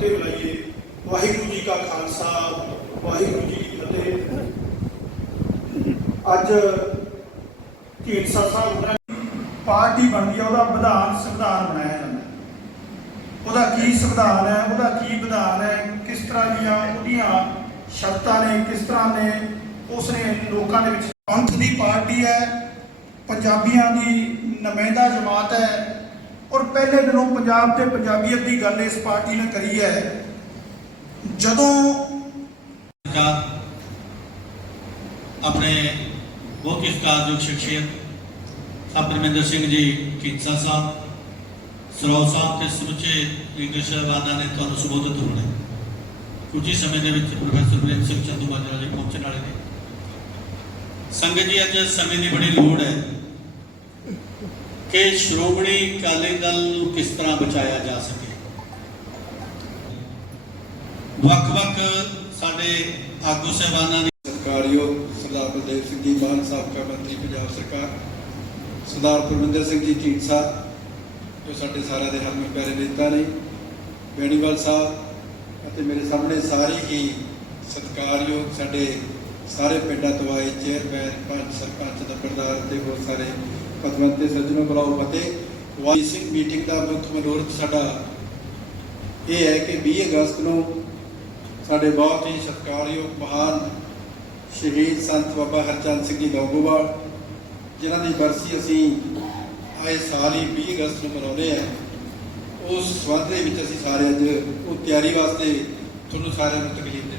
ਫਤਿਹ ਬੁਲਾਈਏ ਵਾਹਿਗੁਰੂ ਜੀ ਕਾ ਖਾਲਸਾ, ਵਾਹਿਗੁਰੂ ਜੀ ਕੀ ਫਤਿਹ। ਅੱਜ ਢੀਂਡਸਾ ਸਾਹਿਬ ਉਹਨਾਂ ਪਾਰਟੀ ਬਣਦੀ ਹੈ ਉਹਦਾ ਵਿਧਾਨ ਸੰਵਿਧਾਨ ਬਣਾਇਆ ਜਾਂਦਾ। ਉਹਦਾ ਕੀ ਸੰਵਿਧਾਨ ਹੈ, ਉਹਦਾ ਕੀ ਵਿਧਾਨ ਹੈ, ਕਿਸ ਤਰ੍ਹਾਂ ਦੀਆਂ ਉਹਦੀਆਂ ਸ਼ਰਤਾਂ ਨੇ, ਕਿਸ ਤਰ੍ਹਾਂ ਨੇ ਉਸਨੇ ਲੋਕਾਂ ਦੇ ਵਿੱਚ ਪੰਥ ਦੀ ਪਾਰਟੀ ਹੈ, ਪੰਜਾਬੀਆਂ ਦੀ ਨਮਾਇੰਦਾ ਜਮਾਤ ਹੈ ਔਰ ਪਹਿਲੇ ਦਿਨੋਂ ਪੰਜਾਬ ਤੇ ਪੰਜਾਬੀਅਤ ਦੀ ਗੱਲ ਇਸ ਪਾਰਟੀ ਨੇ ਕਰੀ ਹੈ, ਜਦੋਂ ਸਰਕਾਰ ਆਪਣੇ ਬਹੁਤ ਹੀ ਸਤਿਕਾਰਯੋਗ ਸ਼ਖਸੀਅਤ ਆਪਰਮਿੰਦਰ ਸਿੰਘ ਜੀ ਢੀਂਡਸਾ ਸਾਹਿਬ ਸਰੋਲ ਸਾਹਿਬ ਤੇ ਸਮੁੱਚੇ ਲੀਡਰਸ਼ਿਪ ਵਾਲਾ ਨੇ ਤੁਹਾਨੂੰ ਸੰਬੋਧਿਤ ਹੋਣਾ ਕੁਝ ਹੀ ਸਮੇਂ ਦੇ ਵਿੱਚ ਪ੍ਰੋਫੈਸਰ ਬ੍ਰਿੰਦ ਸਿੰਘ ਚੰਦੂ ਮਾਜਰਾ ਜੀ ਪਹੁੰਚਣ ਵਾਲੇ ਨੇ। ਸੰਗਤ ਜੀ, ਅੱਜ ਸਮੇਂ ਦੀ ਬੜੀ ਲੋੜ ਹੈ। ਕਿ ਸ਼੍ਰੋਮਣੀ ਅਕਾਲੀ ਦਲ ਨੂੰ ਕਿਸ ਤਰ੍ਹਾਂ ਬਚਾਇਆ ਜਾ ਸਕੇ? ਵੱਖ-ਵੱਖ ਸਾਡੇ ਆਗੂ ਸਹਿਬਾਨਾਂ ਦੀ ਸਤਿਕਾਰਯੋਗ ਸਰਦਾਰ ਬਲਦੇਵ ਸਿੰਘ ਜੀ ਮਾਨ ਸਾਬਕਾ ਮੰਤਰੀ, ਪੰਜਾਬ ਸਰਕਾਰ, ਸਰਦਾਰ ਪਰਮਿੰਦਰ ਸਿੰਘ ਜੀ ਢੀਂਡਸਾ, ਜੋ ਸਾਡੇ ਸਾਰਿਆਂ ਦੇ ਹਰਮਨ ਪਿਆਰੇ ਨੇਤਾ ਨੇ ਬੈਣੀਵਾਲ ਸਾਹਿਬ ਅਤੇ ਮੇਰੇ ਸਾਹਮਣੇ ਸਾਰੇ ਹੀ ਸਤਿਕਾਰਯੋਗ ਸਾਡੇ ਸਾਰੇ ਪਿੰਡਾਂ ਤੋਂ ਆਏ ਚੇਅਰਮੈਨ ਪੰਚ ਸਰਪੰਚ ਨੰਬਰਦਾਰ ਤੇ ਹੋਰ ਸਾਰੇ ਪਦਵੰਤੇ ਸੱਜਣੋ ਬੁਲਾਓ ਫਤਿਹ ਵਾਈ ਸਿੰਘ ਮੀਟਿੰਗ ਦਾ ਮੁੱਖ ਮਨੋਰਥ ਸਾਡਾ ਇਹ ਹੈ ਕਿ 20 ਅਗਸਤ ਨੂੰ ਸਾਡੇ ਬਹੁਤ ਹੀ ਸਤਿਕਾਰਯੋਗ, ਮਹਾਨ ਸ਼ਹੀਦ ਸੰਤ ਬਾਬਾ ਹਰਚੰਦ ਸਿੰਘ ਜੀ ਲੌਂਗੋਵਾਲ, ਜਿਨ੍ਹਾਂ ਦੀ ਬਰਸੀ ਅਸੀਂ ਆਏ ਸਾਲ ਹੀ 20 ਅਗਸਤ ਨੂੰ ਮਨਾਉਂਦੇ ਆ ਉਸ ਸੰਬੰਧ ਦੇ ਵਿੱਚ ਅਸੀਂ ਸਾਰੇ ਅੱਜ ਉਹ ਤਿਆਰੀ ਵਾਸਤੇ ਤੁਹਾਨੂੰ ਸਾਰਿਆਂ ਨੂੰ ਤਕਲੀਫ ਦਿੱਤੀ ਹੈ।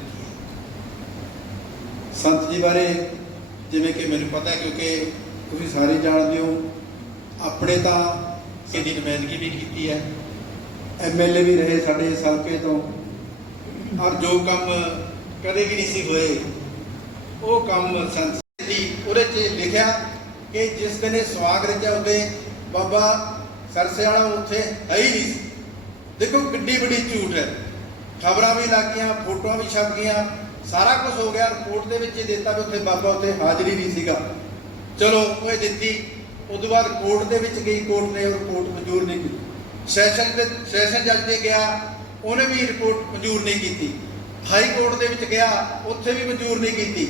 ਸੰਤ ਜੀ ਬਾਰੇ ਜਿਵੇਂ ਕਿ ਮੈਨੂੰ ਪਤਾ ਕਿਉਂਕਿ ਤੁਸੀਂ ਸਾਰੇ ਜਾਣਦੇ ਹੋ ਆਪਣੇ ਤਾਂ ਇਹਦੀ ਨੁਮਾਇੰਦਗੀ ਵੀ ਕੀਤੀ ਹੈ। ਐਮਐਲਏ ਵੀ ਰਹੇ ਸਾਡੇ ਹਲਕੇ ਤੋਂ। ਔਰ ਜੋ ਕੰਮ ਕਦੇ ਵੀ ਨਹੀਂ ਸੀ ਹੋਏ ਉਹ ਕੰਮ ਸੰਤ ਦੀ ਉਹਦੇ 'ਚ ਲਿਖਿਆ ਕਿ ਜਿਸ ਦਿਨ ਇਹ ਸਵਾਗ ਰਚਿਆ ਉਹਦੇ ਬਾਬਾ ਸਰਸੇ ਵਾਲਾ ਉੱਥੇ ਹੈ ਹੀ ਨਹੀਂ ਸੀ। ਦੇਖੋ ਕਿੱਡੀ ਬੜੀ ਝੂਠ ਹੈ। ਖਬਰਾਂ ਵੀ ਲੱਗ ਗਈਆਂ ਫੋਟੋਆਂ ਵੀ ਛਪ ਗਈਆਂ ਸਾਰਾ ਕੁਝ ਹੋ ਗਿਆ। ਰਿਪੋਰਟ ਦੇ ਵਿੱਚ ਇਹ ਦਿੱਤਾ ਵੀ ਉੱਥੇ ਬਾਬਾ ਉੱਥੇ ਹਾਜ਼ਰੀ ਨਹੀਂ ਸੀਗਾ। ਚਲੋ ਉਹ ਇਹ ਦਿੱਤੀ ਉਸ ਤੋਂ ਬਾਅਦ ਕੋਰਟ ਦੇ ਵਿੱਚ ਗਈ, ਕੋਰਟ ਨੇ ਉਹ ਰਿਪੋਰਟ ਮਨਜ਼ੂਰ ਨਹੀਂ ਕੀਤੀ। ਸੈਸ਼ਨ ਦੇ ਸੈਸ਼ਨ ਜੱਜ ਦੇ ਗਿਆ ਉਹਨੇ ਵੀ ਰਿਪੋਰਟ ਮਨਜ਼ੂਰ ਨਹੀਂ ਕੀਤੀ। ਹਾਈ ਕੋਰਟ ਦੇ ਵਿੱਚ ਗਿਆ, ਉੱਥੇ ਵੀ ਮਨਜ਼ੂਰ ਨਹੀਂ ਕੀਤੀ।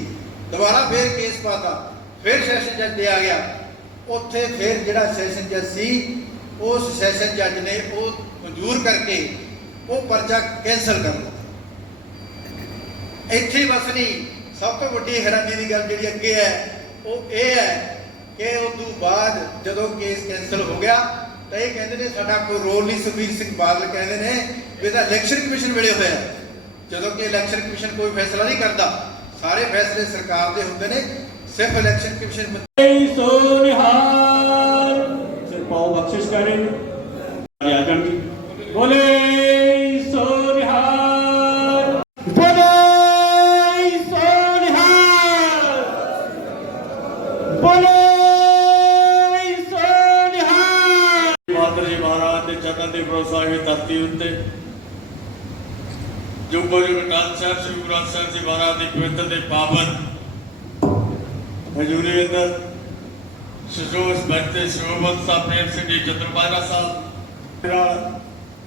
ਦੁਬਾਰਾ ਫੇਰ ਕੇਸ ਪਾਤਾ। ਫਿਰ ਸੈਸ਼ਨ ਜੱਜ ਦੇ ਆ ਗਿਆ। ਉੱਥੇ ਫਿਰ ਜਿਹੜਾ ਸੈਸ਼ਨ ਜੱਜ ਸੀ, ਉਸ ਸੈਸ਼ਨ ਜੱਜ ਨੇ ਉਹ ਮਨਜ਼ੂਰ ਕਰਕੇ ਉਹ ਪਰਚਾ ਕੈਨਸਲ ਕਰ ਦਿੱਤਾ। ਇੱਥੇ ਹੀ ਬਸ ਨਹੀਂ, ਸਭ ਤੋਂ ਵੱਡੀ ਹੈਰਾਨੀ ਦੀ ਗੱਲ ਜਿਹੜੀ ਅੱਗੇ ਹੈ ਉਹ ਇਹ ਹੈ ਕਿ ਉਸ ਤੋਂ ਬਾਅਦ ਜਦੋਂ ਕੇਸ ਕੈਨਸਲ ਹੋ ਗਿਆ, ਤਾਂ ਇਹ ਕਹਿੰਦੇ ਨੇ ਸਾਡਾ ਕੋਈ ਰੋਲ ਨਹੀਂ ਸੁਖਬੀਰ ਸਿੰਘ ਬਾਦਲ ਕਹਿੰਦੇ ਨੇ ਵੀ ਇਹਦਾ ਇਲੈਕਸ਼ਨ ਕਮਿਸ਼ਨ ਵੇਲੇ ਹੋਇਆ ਜਦੋਂ ਕਿ ਇਲੈਕਸ਼ਨ ਕਮਿਸ਼ਨ ਕੋਈ ਫੈਸਲਾ ਨਹੀਂ ਕਰਦਾ, ਸਾਰੇ ਫੈਸਲੇ ਸਰਕਾਰ ਦੇ ਹੁੰਦੇ ਨੇ, ਸਿਰਫ ਇਲੈਕਸ਼ਨ ਕਮਿਸ਼ਨ ਸੋ ਨਿਹਾਲ ਸੇ ਪਾਉ ਬਖਸ਼ਿਸ਼ ਕਰੇ। ਆ ਜਾਣਗੇ ਬੋਲੇ। ਹੈ ਧਰਤੀ ਜੋ ਬੋਲੇ ਬਟਾਲ ਸਾਹਿਬ, ਸ੍ਰੀ ਗੁਰੂ ਸਾਹਿਬ ਜੀ ਮਹਾਰਾਜ ਦੇ ਪਵਿੱਤਰ ਦੇ ਪਾਵਨ। ਹਜੂਰੀ ਅੰਦਰ ਸਜੋਸ ਬੈਠੇ ਸ਼ੋਭਤ ਸਾਹਿਬ ਪ੍ਰੇਮ ਸਿੰਘ ਜੀ ਚੰਦਰਮਾਰਾ ਸਾਹਿਬ ਮੇਰਾ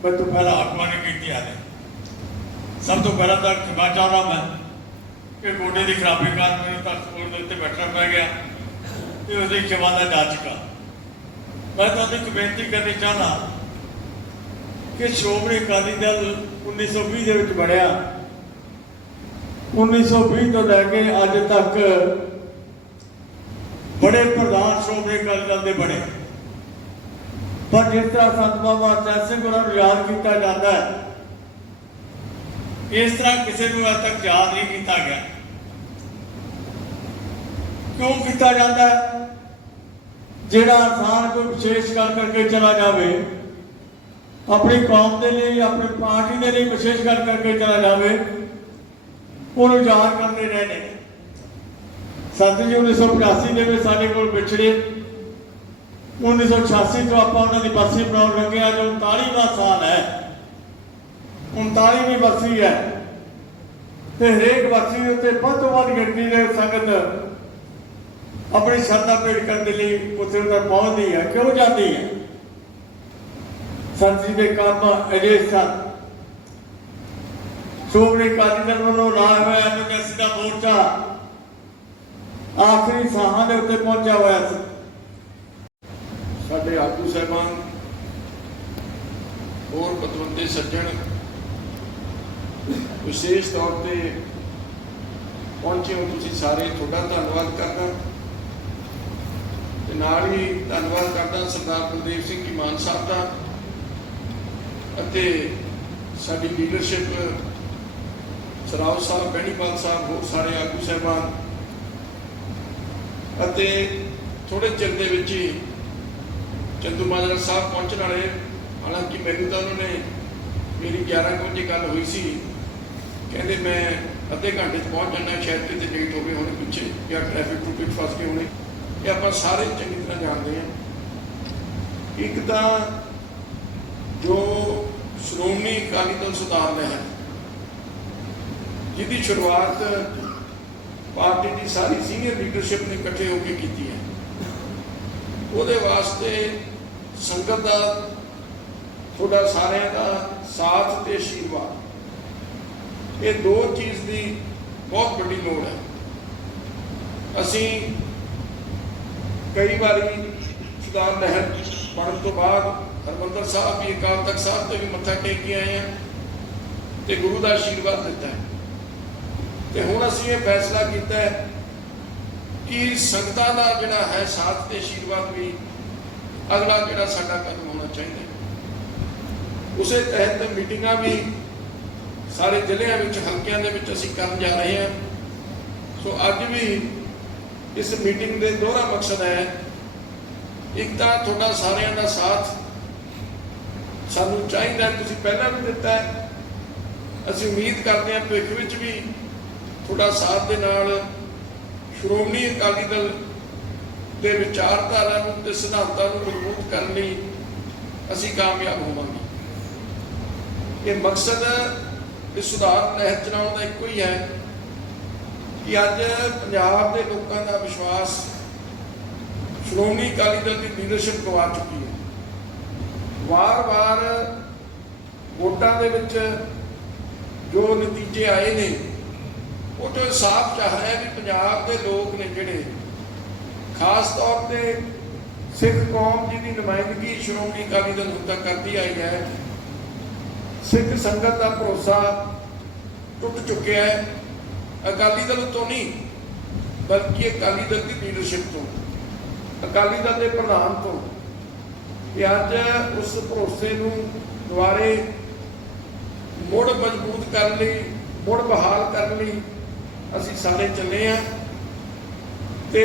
ਮੈਂ ਤੋਂ ਪਹਿਲਾਂ ਆਗਮਨ ਕੀਤੀ ਆ ਸਭ ਤੋਂ ਪਹਿਲਾਂ ਤਾਂ ਖਿਮਾ ਚਾਹੁੰਦਾ ਮੈਂ ਕਿ ਗੋਡੇ ਦੀ ਖਰਾਬੀ ਕਾਰਨ ਮੈਨੂੰ ਤਾਂ ਕੋਲ ਦੇ ਉੱਤੇ ਬੈਠਣਾ ਪੈ ਗਿਆ ਤੇ ਉਹਦੀ ਖਿਮਾ ਦਾ ਜਾ ਚੁੱਕਾ ਮੈਂ ਤੁਹਾਨੂੰ ਇੱਕ ਬੇਨਤੀ ਕਰਨੀ ਚਾਹਨਾ ਕਿ ਸ਼੍ਰੋਮਣੀ ਅਕਾਲੀ ਦਲ 1920 ਦੇ ਵਿੱਚ ਬਣਿਆ। 1920 ਤੋਂ ਲੈ ਕੇ ਅੱਜ ਤੱਕ ਬੜੇ ਪ੍ਰਧਾਨ ਸ਼੍ਰੋਮਣੀ ਅਕਾਲੀ ਦਲ ਦੇ ਬਣੇ। ਪਰ ਜਿਸ ਤਰ੍ਹਾਂ ਸੰਤ ਬਾਬਾ ਅਰਜਨ ਸਿੰਘ ਉਹਨਾਂ ਨੂੰ ਯਾਦ ਕੀਤਾ ਜਾਂਦਾ ਹੈ, ਇਸ ਤਰ੍ਹਾਂ ਕਿਸੇ ਨੂੰ ਅੱਜ ਤੱਕ ਯਾਦ ਨਹੀਂ ਕੀਤਾ ਗਿਆ। ਕਿਉਂ ਕੀਤਾ ਜਾਂਦਾ ਜਿਹੜਾ ਇਨਸਾਨ ਕੋਈ ਵਿਸ਼ੇਸ਼ ਗੱਲ ਕਰਕੇ ਚਲਾ ਜਾਵੇ ਆਪਣੀ ਕੌਮ ਦੇ ਲਈ, ਆਪਣੀ ਪਾਰਟੀ ਦੇ ਲਈ ਵਿਸ਼ੇਸ਼ ਗੱਲ ਕਰਕੇ ਚਲਾ ਜਾਵੇ, ਉਹਨੂੰ ਯਾਦ ਕਰਦੇ ਰਹੇ ਨੇ ਸੰਤ ਜੀ 1985 ਦੇ ਵਿੱਚ ਸਾਡੇ ਕੋਲ ਵਿਛੜੇ। 1986 ਤੋਂ ਆਪਾਂ ਉਹਨਾਂ ਦੀ ਬਰਸੀ ਬਣਾਉਣ ਲੱਗੇ ਆ ਜੋ 39ਵਾਂ ਸਾਲ ਹੈ। 39ਵੀਂ ਬਰਸੀ ਹੈ। ਤੇ ਹਰੇਕ ਬਰਸੀ ਦੇ ਉੱਤੇ ਵੱਧ ਤੋਂ ਵੱਧ ਗਿਣਤੀ ਦੇ ਸੰਗਤ ਆਪਣੀ ਸ਼ਰਧਾ ਭੇਟ ਕਰਨ ਦੇ ਲਈ ਉੱਥੇ ਤੱਕ ਪਹੁੰਚਦੀ ਹੈ, ਕਿਉਂ ਜਾਂਦੀ ਹੈ? ਸੰਤ ਦੇ ਕੰਮ ਅਜੇ ਸਨ। ਸ਼੍ਰੋਮਣੀ ਅਕਾਲੀ ਦਲ ਵੱਲੋਂ ਲਾਇਆ ਹੋਇਆ ਐਮਐਸਸੀ ਦਾ ਮੋਰਚਾ ਆਖਰੀ ਸਾਹਾਂ ਦੇ ਉੱਤੇ ਪਹੁੰਚਿਆ ਹੋਇਆ ਸੀ। ਸਾਡੇ ਆਗੂ ਸਾਹਿਬਾਨ, ਹੋਰ ਪਤਵੰਤੇ ਸੱਜਣ, ਵਿਸ਼ੇਸ਼ ਤੌਰ ਤੇ ਪਹੁੰਚੇ ਹੋ ਤੁਸੀਂ ਸਾਰੇ, ਤੁਹਾਡਾ ਧੰਨਵਾਦ ਕਰਦਾ। ਤੇ ਨਾਲ ਹੀ ਧੰਨਵਾਦ ਕਰਦਾ ਸਰਦਾਰ ਕੁਲਦੀਪ ਸਿੰਘ ਜੀ ਮਾਨ ਸਾਹਿਬ ਦਾ। ਅਤੇ ਸਾਡੀ ਲੀਡਰਸ਼ਿਪ ਸਰਾਓ ਸਾਹਿਬ ਬੈਣੀਪਾਲ ਸਾਹਿਬ, ਹੋਰ ਸਾਰੇ ਆਗੂ ਸਾਹਿਬਾਨ, ਅਤੇ ਥੋੜੇ ਚਿਰ ਦੇ ਵਿੱਚ ਹੀ ਚੰਦੂ ਮਾਜਰਾ ਸਾਹਿਬ ਪਹੁੰਚਣ ਵਾਲੇ ਹਾਲਾਂਕਿ ਮੈਨੂੰ ਤਾਂ ਉਹਨਾਂ ਨੇ ਮੇਰੀ 11 ਕੁ ਵਜੇ ਗੱਲ ਹੋਈ ਸੀ। ਕਹਿੰਦੇ ਮੈਂ ਅੱਧੇ ਘੰਟੇ 'ਚ ਪਹੁੰਚ ਜਾਣਾ ਸ਼ਾਇਦ ਕਿਤੇ ਲੇਟ ਹੋ ਗਏ ਹੋਣੇ ਪਿੱਛੇ ਜਾਂ ਟ੍ਰੈਫਿਕ ਟ੍ਰੂਫਿਕ ਫਸ ਗਏ ਹੋਣੇ ਇਹ ਆਪਾਂ ਸਾਰੇ ਚੰਗੀ ਤਰ੍ਹਾਂ ਜਾਣਦੇ ਹਾਂ। ਇੱਕ ਤਾਂ ਜੋ ਸ਼੍ਰੋਮਣੀ ਅਕਾਲੀ ਦਲ ਸੁਧਾਰ ਲਹਿਰ ਜਿਹਦੀ ਸ਼ੁਰੂਆਤ ਪਾਰਟੀ ਦੀ ਸਾਰੀ ਸੀਨੀਅਰ ਲੀਡਰਸ਼ਿਪ ਨੇ ਇਕੱਠੇ ਹੋ ਕੇ ਕੀਤੀ ਹੈ। ਉਹਦੇ ਵਾਸਤੇ ਸੰਗਤ ਦਾ ਤੁਹਾਡਾ ਸਾਰਿਆਂ ਦਾ ਸਾਥ ਤੇ ਆਸ਼ੀਰਵਾਦ। ਇਹ ਦੋ ਚੀਜ਼ ਦੀ ਬਹੁਤ ਵੱਡੀ ਲੋੜ ਹੈ। ਅਸੀਂ ਕਈ ਵਾਰੀ ਸੁਧਾਰ ਲਹਿਰ ਬਣਨ ਤੋਂ ਬਾਅਦ ਹਰਮੰਦਰ ਸਾਹਿਬ ਵੀ ਅਕਾਲ ਤਖਤ ਸਾਹਿਬ ਤੇ ਵੀ ਮੱਥਾ ਟੇਕ ਕੇ ਆਏ ਹਾਂ ਤੇ ਗੁਰੂ ਦਾ ਆਸ਼ੀਰਵਾਦ ਦਿੱਤਾ ਹੈ। ਤੇ ਹੁਣ ਅਸੀਂ ਇਹ ਫੈਸਲਾ ਕੀਤਾ ਹੈ ਕਿ ਸੰਗਤਾਂ ਦਾ ਜਿਹੜਾ ਹੈ ਸਾਥ ਤੇ ਆਸ਼ੀਰਵਾਦ ਵੀ ਅਗਲਾ ਜਿਹੜਾ ਸਾਡਾ ਕਦਮ ਹੋਣਾ ਚਾਹੀਦਾ ਉਸੇ ਤਹਿਤ ਮੀਟਿੰਗਾਂ ਵੀ ਸਾਰੇ ਜ਼ਿਲ੍ਹਿਆਂ ਵਿੱਚ, ਹਲਕਿਆਂ ਦੇ ਵਿੱਚ ਅਸੀਂ ਕਰਨ ਜਾ ਰਹੇ ਹਾਂ। ਸੋ ਅੱਜ ਵੀ ਇਸ ਮੀਟਿੰਗ ਦੇ ਦੋਹਰਾ ਮਕਸਦ ਹੈ ਇੱਕ ਤਾਂ ਤੁਹਾਡਾ ਸਾਰਿਆਂ ਦਾ ਸਾਥ ਸਾਨੂੰ ਚਾਹੀਦਾ ਤੁਸੀਂ ਪਹਿਲਾਂ ਵੀ ਦਿੱਤਾ ਹੈ। ਅਸੀਂ ਉਮੀਦ ਕਰਦੇ ਹਾਂ ਭਵਿੱਖ ਵਿੱਚ ਵੀ ਤੁਹਾਡਾ ਸਾਥ ਦੇ ਨਾਲ ਸ਼੍ਰੋਮਣੀ ਅਕਾਲੀ ਦਲ ਦੇ ਵਿਚਾਰਧਾਰਾ ਨੂੰ ਤੇ ਸਿਧਾਂਤਾਂ ਨੂੰ ਮਜ਼ਬੂਤ ਕਰਨ ਲਈ ਅਸੀਂ ਕਾਮਯਾਬ ਹੋਵਾਂਗੇ। ਇਹ ਮਕਸਦ ਇਸ ਸੁਧਾਰ ਲਹਿਰ ਚਲਾਉਣ ਦਾ ਇੱਕੋ ਹੀ ਹੈ ਕਿ ਅੱਜ ਪੰਜਾਬ ਦੇ ਲੋਕਾਂ ਦਾ ਵਿਸ਼ਵਾਸ ਸ਼੍ਰੋਮਣੀ ਅਕਾਲੀ ਦਲ ਦੀ ਲੀਡਰਸ਼ਿਪ ਗਵਾ ਚੁੱਕੀ ਹੈ। ਵਾਰ-ਵਾਰ ਵੋਟਾਂ ਦੇ ਵਿੱਚ ਜੋ ਨਤੀਜੇ ਆਏ ਨੇ, ਉਹ ਤੋਂ ਸਾਫ਼ ਚਾਹ ਹੈ ਵੀ ਪੰਜਾਬ ਦੇ ਲੋਕ ਨੇ ਜਿਹੜੇ ਖਾਸ ਤੌਰ ਤੇ ਸਿੱਖ ਕੌਮ ਜੀ ਦੀ ਨੁਮਾਇੰਦਗੀ ਸ਼੍ਰੋਮਣੀ ਅਕਾਲੀ ਦਲ ਹੁਣ ਤੱਕ ਕਰਦੀ ਆਈ ਹੈ, ਸਿੱਖ ਸੰਗਤ ਦਾ ਭਰੋਸਾ ਟੁੱਟ ਚੁੱਕਿਆ ਹੈ। ਅਕਾਲੀ ਦਲ ਤੋਂ ਨਹੀਂ, ਬਲਕਿ ਅਕਾਲੀ ਦਲ ਦੀ ਲੀਡਰਸ਼ਿਪ ਤੋਂ, ਅਕਾਲੀ ਦਲ ਦੇ ਪ੍ਰਧਾਨ ਤੋਂ। ਕਿ ਅੱਜ ਉਸ ਭਰੋਸੇ ਨੂੰ ਦੁਬਾਰੇ ਮੁੜ ਮਜ਼ਬੂਤ ਕਰਨ ਲਈ, ਮੁੜ ਬਹਾਲ ਕਰਨ ਲਈ ਅਸੀਂ ਸਾਰੇ ਚੱਲੇ ਆ ਤੇ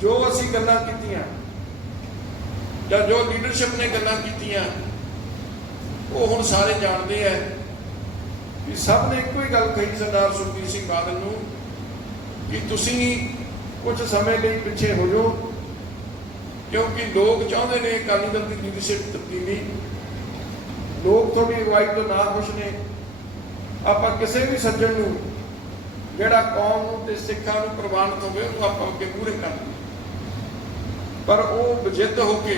ਜੋ ਅਸੀਂ ਗੱਲਾਂ ਕੀਤੀਆਂ ਜਾਂ ਜੋ ਲੀਡਰਸ਼ਿਪ ਨੇ ਗੱਲਾਂ ਕੀਤੀਆਂ, ਉਹ ਹੁਣ ਸਾਰੇ ਜਾਣਦੇ ਆ ਕਿ ਸਭ ਨੇ ਇੱਕੋ ਹੀ ਗੱਲ ਕਹੀ ਸਰਦਾਰ ਸੁਖਬੀਰ ਸਿੰਘ ਬਾਦਲ ਨੂੰ ਕਿ ਤੁਸੀਂ ਕੁਝ ਸਮੇਂ ਲਈ ਪਿੱਛੇ ਹੋ ਜਾਓ। ਕਿਉਂਕਿ ਲੋਕ ਚਾਹੁੰਦੇ ਨੇ ਅਕਾਲੀ ਦਲ ਦੀ ਲੀਡਰਸ਼ਿਪ ਤਬਦੀਲੀ ਲੋਕ ਤੁਹਾਡੀ ਅਗਵਾਈ ਤੋਂ ਨਾ ਖੁਸ਼ ਨੇ। ਆਪਾਂ ਕਿਸੇ ਵੀ ਸੱਜਣ ਨੂੰ ਜਿਹੜਾ ਕੌਮ ਨੂੰ ਤੇ ਸਿੱਖਾਂ ਨੂੰ ਪ੍ਰਵਾਨਿਤ ਹੋਵੇ ਉਹਨੂੰ ਆਪਾਂ ਅੱਗੇ ਪੂਰੇ ਕਰ ਪਰ ਉਹ ਬਜਿੱਦ ਹੋ ਕੇ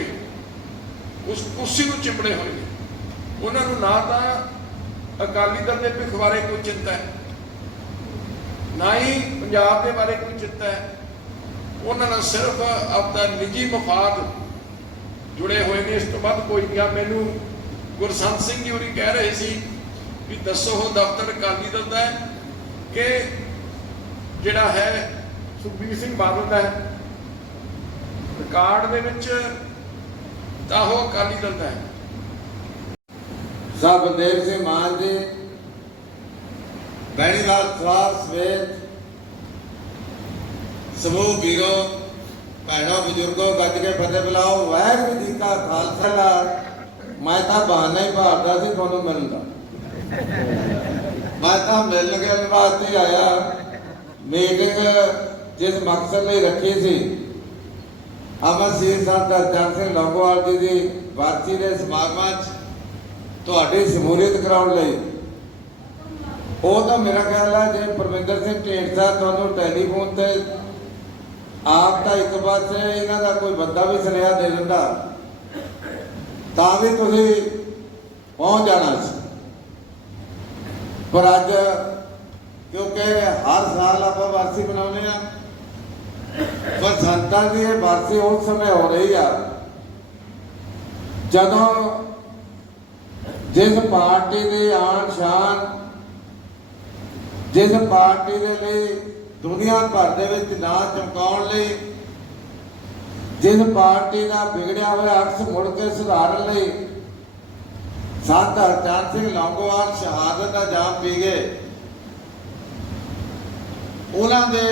ਉਸ ਕੁਰਸੀ ਨੂੰ ਚਿੰਬੜੇ ਹੋਏ ਨੇ। ਉਹਨਾਂ ਨੂੰ ਨਾ ਤਾਂ ਅਕਾਲੀ ਦਲ ਦੇ ਭਿੱਖ ਬਾਰੇ ਕੋਈ ਚਿੰਤਾ ਹੈ, ਨਾ ਹੀ ਪੰਜਾਬ ਦੇ ਬਾਰੇ ਕੋਈ ਚਿੰਤਾ ਹੈ। ਉਹਨਾਂ ਨਾਲ ਸਿਰਫ ਆਪਦਾ ਨਿੱਜੀ ਮਫਾਦ ਜੁੜੇ ਹੋਏ ਨੇ। ਇਸ ਤੋਂ ਬਾਅਦ ਕੋਈ ਨਹੀਂ। ਮੈਨੂੰ ਗੁਰਸੰਤ ਸਿੰਘ ਜੀ ਹੋਰੀ ਕਹਿ ਰਹੇ ਸੀ ਵੀ ਦੱਸੋ, ਉਹ ਦਫ਼ਤਰ ਅਕਾਲੀ ਦਲ ਦਾ ਹੈ ਕਿ ਜਿਹੜਾ ਹੈ ਸੁਖਬੀਰ ਸਿੰਘ ਬਾਦਲ ਦਾ ਹੈ? ਰਿਕਾਰਡ ਦੇ ਵਿੱਚ ਤਾਂ ਉਹ ਅਕਾਲੀ ਦਲ ਦਾ ਹੈ। ਸਾਹਿਬ ਬਲਦੇਵ ਸਿੰਘ ਮਾਨ ਜੀ ਬੈਣੀਵਾਲ ਸਵਾਰ ਸਵੇਤ ਸਮੂਹ ਵੀਰੋ, ਭੈਣੋ, ਬਜ਼ੁਰਗੋ, ਗੱਜ ਕੇ ਫਤਿਹ ਬੁਲਾਓ। ਵਾਹਿਗੁਰੂ ਜੀ ਕਾ ਖਾਲਸਾ ਮੈਂ ਤਾਂ ਬਹਾਨਾ ਹੀ ਭਾਲਦਾ ਸੀ ਤੁਹਾਨੂੰ ਮਿਲਣ ਦਾ। ਮੈਂ ਤਾਂ ਮਿਲਣ ਕੇ ਵਾਸਤੇ ਆਇਆ। ਮੀਟਿੰਗ ਜਿਸ ਮਕਸਦ ਲਈ ਰੱਖੀ ਸੀ, ਅਮਰ ਸਿੰਘ ਸਾਹਿਬ ਦਰਜਨ ਸਿੰਘ ਲੰਗੋਵਾਲ ਜੀ ਦੀ ਵਾਰਸੀ ਦੇ ਸਮਾਗਮਾਂ 'ਚ ਤੁਹਾਡੀ ਸ਼ਮੂਲੀਅਤ ਕਰਾਉਣ ਲਈ। ਉਹ ਤਾਂ ਮੇਰਾ ਖਿਆਲ ਹੈ, ਜੇ ਪਰਮਿੰਦਰ ਸਿੰਘ ਢੇਂਸਾ ਤੁਹਾਨੂੰ ਟੈਲੀਫੋਨ ਤੇ ਆਪ ਤਾਂ ਇੱਕ ਪਾਸੇ ਇਹਨਾਂ ਦਾ ਕੋਈ ਬੰਦਾ ਵੀ ਸੁਨੇਹਾ ਦੇ ਦਿੰਦਾ, ਤਾਂ ਵੀ ਤੁਸੀਂ ਪਹੁੰਚ ਜਾਣਾ ਸੀ। ਪਰ ਅੱਜ ਕਿਉਂਕਿ ਹਰ ਸਾਲ ਆਪਾਂ ਵਰਸੀ ਮਨਾਉਂਦੇ ਆ ਪਰ ਸੰਤਾਂ ਦੀ ਇਹ ਵਰਸੀ ਉਸ ਸਮੇਂ ਹੋ ਰਹੀ ਆ, ਜਦੋਂ ਜਿਸ ਪਾਰਟੀ ਦੀ ਆਣ ਸ਼ਾਨ ਜਿਸ ਪਾਰਟੀ ਦੇ ਲਈ ਦੁਨੀਆ ਭਰ ਦੇ ਵਿੱਚ ਨਾ ਚਮਕਾਉਣ ਲਈ, ਜਿਸ ਪਾਰਟੀ ਦਾ ਵਿਗੜਿਆ ਹੋਇਆ ਅਕਸ ਮੁੜ ਕੇ ਸੁਧਾਰਨ ਲਈ, ਸੰਤ ਹਰਚੰਦ ਸਿੰਘ ਲੌਂਗੋਵਾਲ ਸ਼ਹਾਦਤ ਦਾ ਜਾਮ ਪੀ ਗਏ। ਉਹਨਾਂ ਦੇ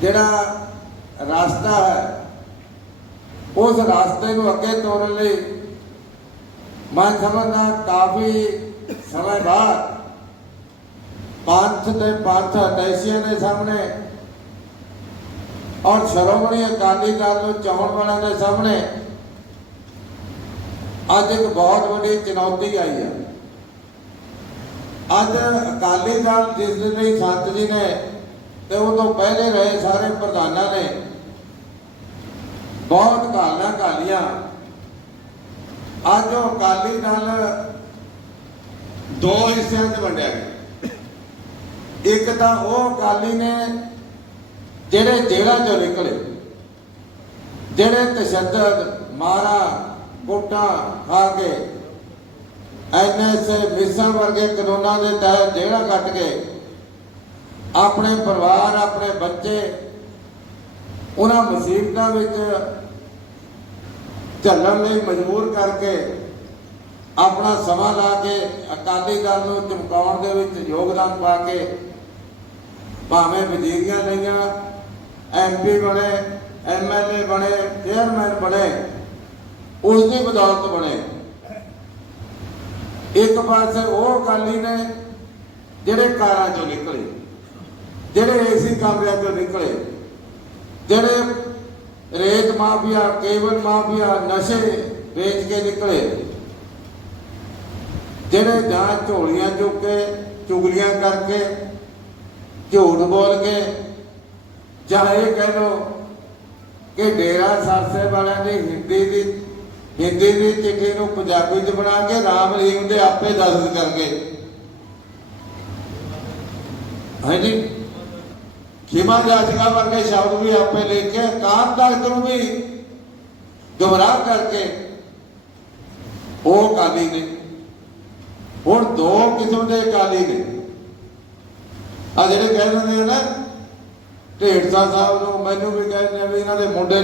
ਜਿਹੜਾ ਰਸਤਾ ਹੈ, ਉਸ ਰਸਤੇ ਨੂੰ ਅੱਗੇ ਤੋਰਨ ਲਈ ਮੈਂ ਸਮਝਦਾ ਕਾਫੀ ਸਮੇਂ ਬਾਅਦ ਪੰਥ ਤੇ ਪੰਥ ਅਟੈਸ਼ੀਆਂ ਦੇ ਸਾਹਮਣੇ ਔਰ ਸ਼੍ਰੋਮਣੀ ਅਕਾਲੀ ਦਲ ਨੂੰ ਚਾਹਣ ਵਾਲਿਆਂ ਦੇ ਸਾਹਮਣੇ ਅੱਜ ਇੱਕ ਬਹੁਤ ਵੱਡੀ ਚੁਣੌਤੀ ਆਈ ਹੈ। ਅੱਜ ਅਕਾਲੀ ਦਲ ਜਿਸ ਦੇ ਲਈ ਸੰਤ ਜੀ ਨੇ ਤੇ ਉਹ ਤੋਂ ਪਹਿਲੇ ਰਹੇ ਸਾਰੇ ਪ੍ਰਧਾਨਾਂ ਨੇ, ਬਹੁਤ ਗਾਲਾਂ ਗਾਲੀਆਂ ਅੱਜ ਉਹ ਅਕਾਲੀ ਦਲ ਦੋ ਹਿੱਸਿਆਂ 'ਚ ਵੰਡਿਆ ਗਿਆ। ਇੱਕ ਤਾਂ ਉਹ ਅਕਾਲੀ ਨੇ ਜਿਹੜੇ ਜੇਲ੍ਹਾਂ 'ਚੋਂ ਨਿਕਲੇ, ਜਿਹੜੇ ਤਸ਼ੱਦਦ, ਮਾਰਾ ਕੋਟਾ ਖਾ ਕੇ ਐਨਐਸਏ ਮਿਸਾਂ ਵਰਗੇ ਕਾਨੂੰਨਾਂ ਦੇ ਤਹਿਤ ਜੇਲ੍ਹਾਂ ਕੱਟ ਕੇ ਆਪਣੇ ਪਰਿਵਾਰ, ਆਪਣੇ ਬੱਚੇ, ਉਹਨਾਂ ਮੁਸੀਬਤਾਂ ਵਿੱਚ ਝੱਲਣ ਲਈ ਮਜਬੂਰ ਕਰਕੇ ਆਪਣਾ ਸਮਾਂ ਲਾ ਕੇ ਅਕਾਲੀ ਦਲ ਨੂੰ ਚਮਕਾਉਣ ਦੇ ਵਿੱਚ ਯੋਗਦਾਨ ਪਾ ਕੇ ਭਾਵੇਂ ਵਜ਼ੀਰੀਆਂ ਲਈਆਂ ਐਮਪੀ ਬਣੇ ਐਮਐਲਏ ਬਣੇ ਚੇਅਰਮੈਨ ਬਣੇ ਉਸ ਦੀ ਬਦੌਲਤ ਬਣੇ। ਇੱਕ ਪਾਸੇ ਉਹ ਅਕਾਲੀ ਨੇ ਜਿਹੜੇ ਕਾਰਾਂ ਚੋਂ ਨਿਕਲੇ, ਜਿਹੜੇ ਏਸੀ ਕਮਰਿਆਂ ਚੋਂ ਨਿਕਲੇ, ਜਿਹੜੇ ਰੇਤ ਮਾਫੀਆ, ਕੇਬਲ ਮਾਫੀਆ, ਨਸ਼ੇ ਵੇਚ ਕੇ ਨਿਕਲੇ, ਜਿਹੜੇ ਜਾਂ ਝੋਲੀਆਂ ਚੁੱਕ ਕੇ, ਚੁਗਲੀਆਂ ਕਰਕੇ ਝੂਠ ਬੋਲ ਕੇ ਜਾਂ ਇਹ ਕਹਿ ਲੋ ਕਿ ਡੇਰਾ ਸਰਸੇ ਵਾਲਿਆਂ ਦੀ ਹਿੰਦੀ ਦੀ ਹਿੰਦੀ ਦੀ ਚਿੱਠੀ ਨੂੰ ਪੰਜਾਬੀ ਚ ਬਣਾ ਕੇ ਰਾਮ ਰਹੀਮ ਦੇ ਆਪੇ ਦਸਤ ਕਰਕੇ। ਹਾਂਜੀ ਖਿਮਾ ਜਾਚਕਾ ਵਰਗੇ ਸ਼ਬਦ ਵੀ ਆਪੇ ਲੈ ਕੇ ਕਾਮ ਤਖਤ ਨੂੰ ਵੀ ਗਮਰਾਹ ਕਰਕੇ। ਉਹ ਕਾਲੀ ਨੇ। ਹੁਣ ਦੋ ਕਿਸਮ ਦੇ ਕਾਲੀ ਨੇ। ਆ ਜਿਹੜੇ ਕਹਿ ਦਿੰਦੇ ਆ ਨਾ ਢੇਡਸਾ ਸਾਹਿਬ ਨੂੰ ਮੈਨੂੰ ਵੀ ਕਹਿੰਦੇ ਆ ਵੀ ਇਹਨਾਂ ਦੇ ਮੁੰਡੇ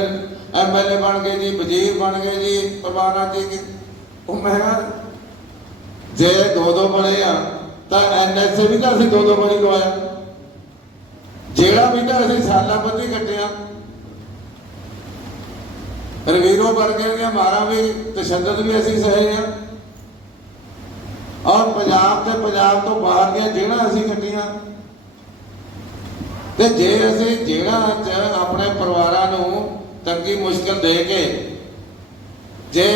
ਐਮਐਲਏ ਬਣ ਗਏ ਜੀ, ਵਜ਼ੀਰ ਬਣ ਗਏ ਜੀ ਪਰਵਾਨਾ ਜੀ। ਉਹ ਮੈਂ ਜੇ ਦੋ ਦੋ ਬਣੇ ਆ, ਤਾਂ ਐਨਐਸਏ ਵੀ ਤਾਂ ਅਸੀਂ ਦੋ ਦੋ ਵਾਰੀ ਲਵਾਇਆ। ਜਿਹੜਾ ਵੀ ਤਾਂ ਅਸੀਂ ਸਾਲਾਂ ਬੱਧੀ ਕੱਟਿਆ ਰਵੀਰੋ ਵਰਗੇ ਦੀਆਂ ਮਾਰਾਂ ਵੀ ਤਸ਼ੱਦਦ ਵੀ ਅਸੀਂ ਸਹੇ ਆ। ਔਰ ਪੰਜਾਬ ਤੇ ਪੰਜਾਬ ਤੋਂ ਬਾਹਰ ਦੀਆਂ ਜਿਹੜਾ ਅਸੀਂ ਕੱਟੀਆਂ। ਤੇ ਜੇ ਅਸੀਂ ਜਿਹੜਾ ਚ ਆਪਣੇ ਪਰਿਵਾਰਾਂ ਨੂੰ ਤੰਗੀ ਮੁਸ਼ਕਲ ਦੇ ਕੇ ਜੇ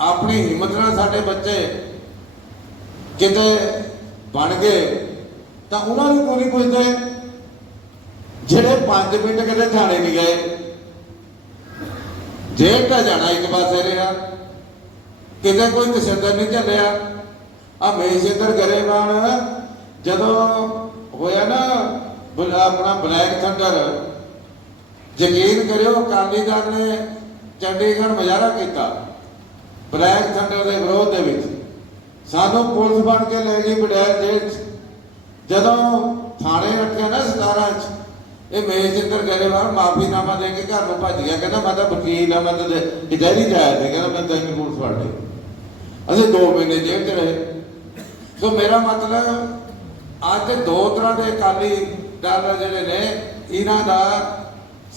ਆਪਣੀ ਹਿੰਮਤ ਨਾਲ ਸਾਡੇ ਬੱਚੇ ਕਿਤੇ ਬਣ ਗਏ, ਤਾਂ ਉਹਨਾਂ ਨੂੰ ਕੋਈ ਨਹੀਂ ਪੁੱਛਦੇ? ਜਿਹੜੇ 5 ਮਿੰਟ ਕਿਤੇ ਥਾਣੇ ਨਹੀਂ ਗਏ ਜੇਲ੍ਹ ਤਾਂ ਜਾਣਾ ਇੱਕ ਪਾਸੇ ਰਿਹਾ, ਕਿਤੇ ਕੋਈ ਤਸ਼ੱਦਦ ਨਹੀਂ ਚੱਲਿਆ। ਆ ਮੇਸ਼ਿੰਦਰ ਗਰੇਵਾਨ, ਜਦੋਂ ਹੋਇਆ ਨਾ ਆਪਣਾ ਬਲੈਕ ਥੰਡਰ। ਯਕੀਨ ਕਰਿਓ ਅਕਾਲੀ ਦਲ ਨੇ ਚੰਡੀਗੜ੍ਹ ਮੁਜ਼ਾਹਰਾ ਕੀਤਾ। ਬਲੈਕ ਥੰਡਰ ਦੇ ਵਿਰੋਧ ਦੇ ਵਿੱਚ। ਸਾਨੂੰ ਪੁਲਿਸ ਬਣ ਕੇ ਲੈ ਗਈ ਬਡੈਲ ਜੇਲ੍ਹ 'ਚ। ਜਦੋਂ ਥਾਣੇ ਰੱਖਿਆ ਨਾ 17 ਚ, ਇਹ ਮੇਜਿੰਦਰ ਗਰੇਵਾਲ ਮਾਫੀਨਾਮਾ ਦੇ ਕੇ ਘਰ ਨੂੰ ਭੱਜ ਗਿਆ। ਕਹਿੰਦਾ, ਮੈਂ ਤਾਂ ਵਕੀਲ ਆ ਮੈਂ ਤਾਂ ਕਚਹਿਰੀ ਜਾਇਆ ਤੇ ਕਹਿੰਦਾ, ਮੈਂ ਤੈਨੂੰ ਪੁਲਿਸ ਫੜ ਲਈ। ਅਸੀਂ 2 ਮਹੀਨੇ ਜੇਲ੍ਹ 'ਚ ਰਹੇ। ਸੋ ਮੇਰਾ ਮਤਲਬ, ਅੱਜ ਦੋ ਤਰ੍ਹਾਂ ਦੇ ਅਕਾਲੀ ਦਲ ਜਿਹੜੇ ਨੇ ਇਹਨਾਂ ਦਾ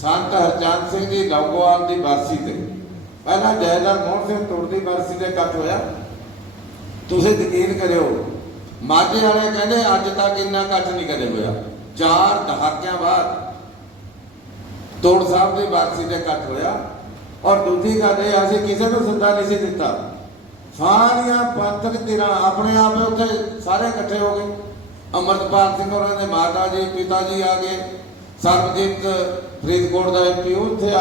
ਸੰਤ ਹਰਚੰਦ ਸਿੰਘ ਜੀ ਲੌਂਗੋਵਾਲ ਦੀ ਬਰਸੀ ਤੇ ਪਹਿਲਾਂ ਜੈਦਾਰ ਮੋਹਨ ਸਿੰਘ ਤੁਰ ਦੀ ਬਰਸੀ ਤੇ ਇਕੱਠ ਹੋਇਆ ਤੁਸੀਂ ਯਕੀਨ ਕਰਿਓ ਮਾਝੇ ਵਾਲੇ ਕਹਿੰਦੇ ਅੱਜ ਤੱਕ ਇੰਨਾ ਇਕੱਠ ਨਹੀਂ ਕਦੇ ਹੋਇਆ ਚਾਰ ਦਹਾਕਿਆਂ ਬਾਅਦ ਤੋੜ ਸਾਹਿਬ ਦੀ ਬਰਸੀ ਤੇ ਇਕੱਠ ਹੋਇਆ ਔਰ ਦੂਜੀ ਗੱਲ ਇਹ ਆ, ਅਸੀਂ ਕਿਸੇ ਨੂੰ ਸੱਦਾ ਨਹੀਂ ਸੀ ਦਿੱਤਾ ਸਾਰੀਆਂ ਪੰਥਕ ਧਿਰਾਂ ਆਪਣੇ ਆਪ ਹੀ ਉੱਥੇ ਸਾਰੇ ਇਕੱਠੇ ਹੋ ਗਏ ਅਮਰਤਪਾਲ ਸਿੰਘ ਹੋਰਾਂ ਦੇ ਮਾਤਾ ਜੀ, ਪਿਤਾ ਜੀ ਆ ਗਏ। ਸਰਬਜੀਤ ਫਰੀਦਕੋਟ ਦਾ ਐਮਪੀ ਉੱਥੇ